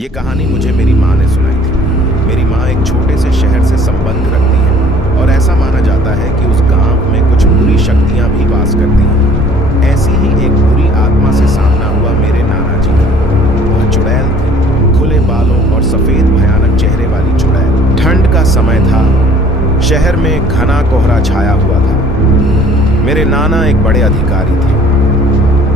ये कहानी मुझे मेरी माँ ने सुनाई थी। मेरी माँ एक छोटे से शहर से संबंध रखती है और ऐसा माना जाता है कि उस गांव में कुछ बुरी शक्तियां भी वास करती हैं। ऐसी ही एक बुरी आत्मा से सामना हुआ मेरे नाना जी का। वह चुड़ैल थी, खुले बालों और सफेद भयानक चेहरे वाली चुड़ैल। ठंड का समय था, शहर में घना कोहरा छाया हुआ था। मेरे नाना एक बड़े अधिकारी थे।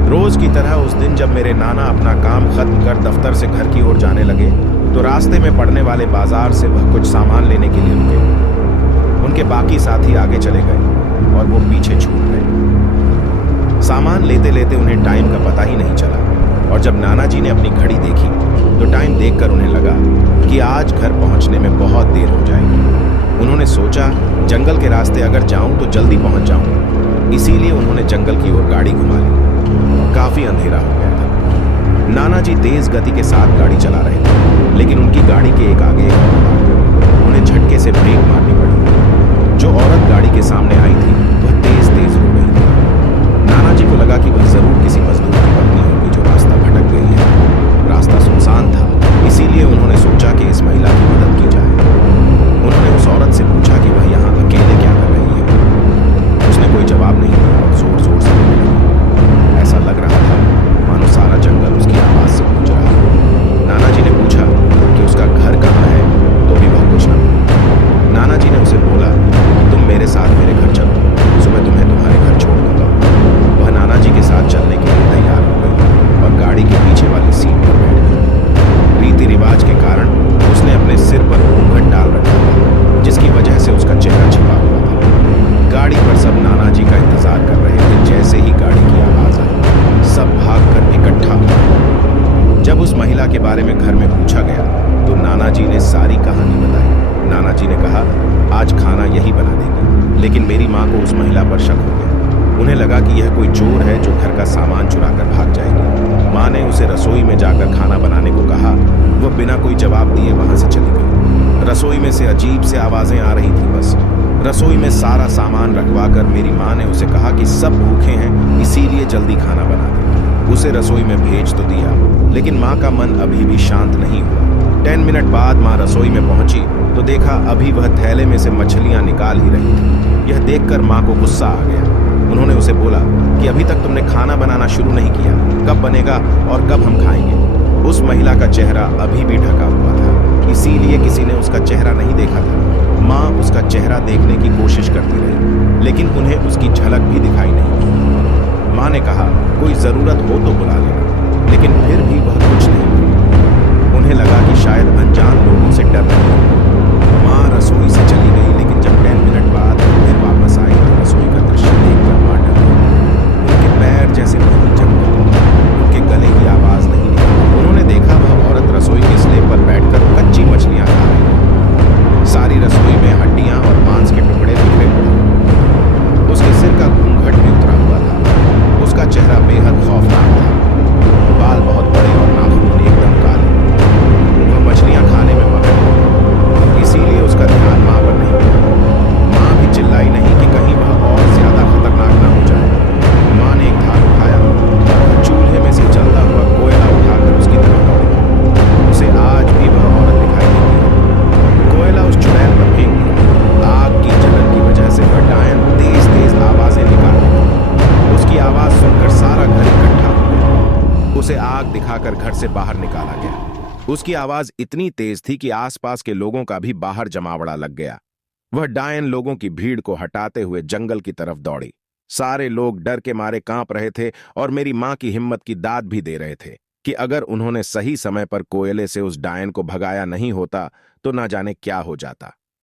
रोज की तरह उस दिन जब मेरे नाना अपना काम खत्म कर दफ्तर से घर की ओर जाने लगे तो रास्ते में पड़ने वाले बाजार से वह कुछ सामान लेने के लिए रुके। उनके बाकी साथी आगे चले गए और वो पीछे छूट गए। सामान लेते लेते उन्हें टाइम का पता ही नहीं चला और जब नाना जी ने अपनी घड़ी देखी तो टाइम देखकर उन्हें लगा कि आज घर पहुंचने में बहुत देर हो जाएगी। उन्होंने सोचा जंगल के रास्ते अगर जाऊं तो जल्दी पहुंच जाऊंगा, इसीलिए उन्होंने जंगल की ओर गाड़ी घुमा ली। काफी अंधेरा हो गया था। नाना जी तेज गति के साथ गाड़ी चला रहे थे, लेकिन उनकी गाड़ी के एक आगे एक औरत आ गई। उन्हें झटके से ब्रेक मारनी पड़ी। जो औरत गाड़ी के सामने आई थी वह तेज तेज रो रही थी। नाना जी को लगा कि वह जरूर किसी मजदूर की पत्नी होगी जो रास्ता भटक गई है। रास्ता सुनसान था, इसीलिए उन्होंने सोचा कि इस महिला की मदद की जाए। उन्होंने उस औरत से पूछा कि वह यहाँ अकेले क्या कर रही है। उसने कोई जवाब नहीं दिया और जोर जोर से रोने लगी। ऐसा लग रहा था मानो सारा जंगल उसकी आवाज से गूंज रहा है। नाना जी ने पूछा कि उसका घर कहाँ है, तो भी वह कुछ न बोली। नाना जी ने उसे बोला कि तुम मेरे साथ मेरे घर चलो, सुबह तुम्हें तुम्हारे घर छोड़ दूंगा। वह नाना जी के साथ चलने के लिए तैयार हो गई और गाड़ी के पीछे वाली सीट पर बैठ गई। रीति रिवाज के कारण उसने अपने सिर पर घूंघट डाल रखा था, जिसकी वजह से उसका चेहरा छिपा हुआ था। गाड़ी पर सब नाना जी का इंतजार कर रहे थे। जैसे ही गाड़ी की आवाज आई सब भागकर इकट्ठा हुए। जब उस महिला के बारे में घर में पूछा गया तो नाना जी ने सारी कहानी बताई। नाना जी ने कहा आज खाना यही बना देगी, लेकिन मेरी माँ को उस महिला पर शक हो गया। उन्हें लगा कि यह कोई चोर है जो घर का सामान चुरा कर भाग जाएगी। माँ ने उसे रसोई में जाकर खाना बनाने को कहा। वह बिना कोई जवाब दिए वहां से चली गई। रसोई में से अजीब से आवाजें आ रही थी। बस रसोई में सारा सामान रखवाकर मेरी माँ ने उसे कहा कि सब भूखे हैं, इसीलिए जल्दी खाना बना दे। उसे रसोई में भेज तो दिया, लेकिन माँ का मन अभी भी शांत नहीं हुआ। 10 मिनट बाद माँ रसोई में पहुंची तो देखा अभी वह थैले में से मछलियां निकाल ही रही थी। यह देखकर माँ को गुस्सा आ गया। उन्होंने उसे बोला कि अभी तक तुमने खाना बनाना शुरू नहीं किया, कब बनेगा और कब हम खाएंगे। उस महिला का चेहरा अभी भी ढका हुआ था, इसीलिए किसी ने उसका चेहरा नहीं देखा था। माँ उसका चेहरा देखने की कोशिश करती रही, लेकिन उन्हें उसकी झलक भी दिखाई नहीं। माँ ने कहा कोई जरूरत हो तो बुला लेना, लेकिन फिर भी वह कुछ नहीं बोली। उन्हें लगा कि शायद अनजान लोगों से डर रही है। माँ रसोई से चली गई, लेकिन जब 10 मिनट बाद फिर वापस आई तो रसोई का दृश्य देखकर माँ डर गई। उनके पैर जैसे वहीं जम गए, उनके गले की आवाज नहीं निकली। उन्होंने देखा वह औरत रसोई के स्लेब पर बैठकर कच्ची मछलियां खा रही है। सारी रसोई में हड्डियां और मांस के टुकड़े बिखरे पड़े। उसके सिर का घूंघट भी उतरा हुआ था। उसका चेहरा बेहद खौफनाक था। बाल बहुत बड़े और नाखून एकदम काले। वह मछलियां खाने में मगन थी, इसीलिए उसका ध्यान माँ पर नहीं गया। माँ भी चिल्लाई नहीं कि कहीं वह और ज्यादा खतरनाक ना हो जाए। माँ ने एक थाल उठाया और चूल्हे में से जलता हुआ कोयला उठाकर उसकी तरफ दौड़ी। उसे आज भी वह औरत दिखाई देती है। कोयला उस चुड़ैल पर फेंक दिया। आग की जलन की वजह से वह डायन तेज तेज आवाजें निकाल रही थी। उसकी आवाज सुनकर सारा घर इकट्ठा हो गया। उसे आग दिखाकर घर से बाहर निकाला गया। उसकी आवाज इतनी तेज थी कि आसपास के लोगों का भी बाहर जमावड़ा लग गया। वह डायन लोगों की भीड़ को हटाते हुए जंगल की तरफ दौड़ी। सारे लोग डर के मारे कांप रहे थे और मेरी माँ की हिम्मत की दाद भी दे रहे थे कि अगर उन्होंने सही समय पर कोयले से उस डायन को भगाया नहीं होता तो ना जाने क्या हो जाता।